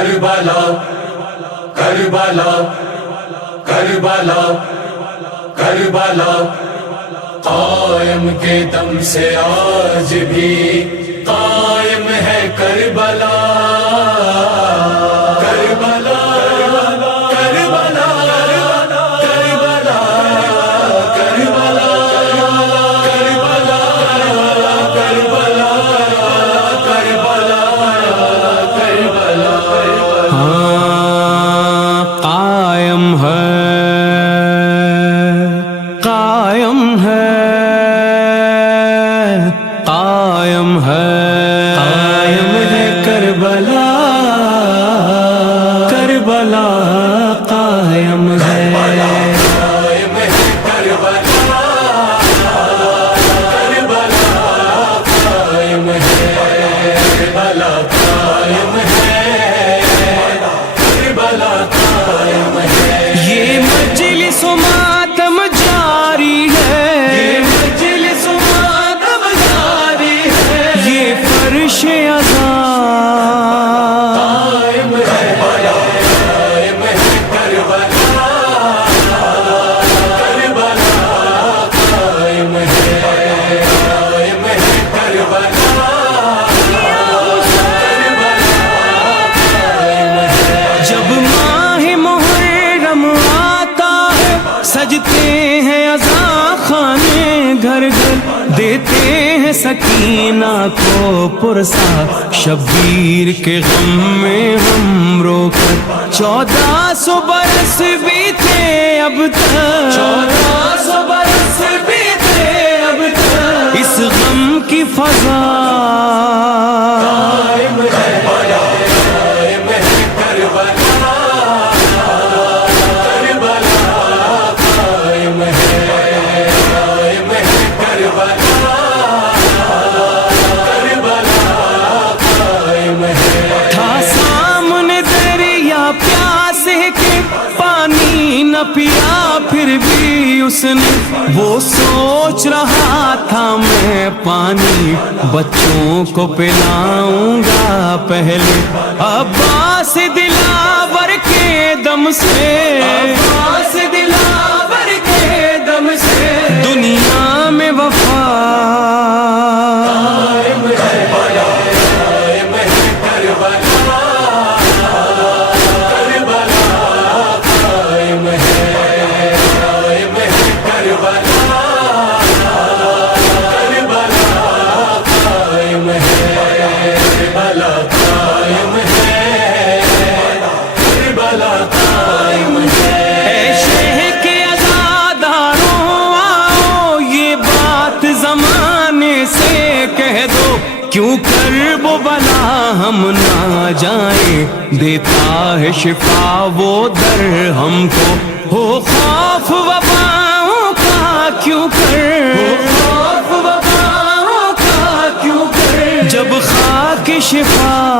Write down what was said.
کربلا کربلا کربلا کربلا قائم کے دم سے آج بھی قائم ہے کربلا کربلا کربلا کربلا کربلا کربلا کربلا کربلا قائم ہے قائم ہے قائم ہے قائم ہے کربلا کربلا قائم ہے قائم ہے کربلا کربلا قائم ہے کربلا قائم ہے کربلا قائم ہے یہ مجلس و ماتم جاری ہے مجلس و ماتم جاری ہے یہ فرش عزا قائم ہے قائم ہے کربلا کربلا قائم ہے قائم ہے کربلا جب ماہ محرم آتا ہے سجتے ہیں عزا خانے گھر گھر دیتے ہیں سکینہ کو پرسا شبیر کے غم میں ہم رو کر 1400 برس بیتے اب تک 1400 برس بیتے اب تک اس غم کی فضا قائم ہے قائم ہے کربلا کربلا قائم ہے قائم ہے کربلا کربلا قائم ہے تھا سامنے دریا پیاسے کے پانی نہ پیا پھر بھی اس نے وہ سوچ رہا تھا میں پانی بچوں کو پلاؤں گا پہلے عباس دلاور کے دم سے عباس دلاور کے دم سے دنیا میں وفا قائم ہے قائم ہے کربلا کربلا قائم ہے قائم ہے کربلا کربلا قائم ہے کربلا قائم ہے کربلا قائم ہے اے شہر کے عزاداروں آؤ یہ بات زمانے سے کہہ دو کیوں کرب و بلا ہم نہ جائیں دیتا ہے شفا وہ در ہم کو ہو خوف وباؤں کا کیوں کر خوف وباؤں کا کیوں کر جب خاک شفا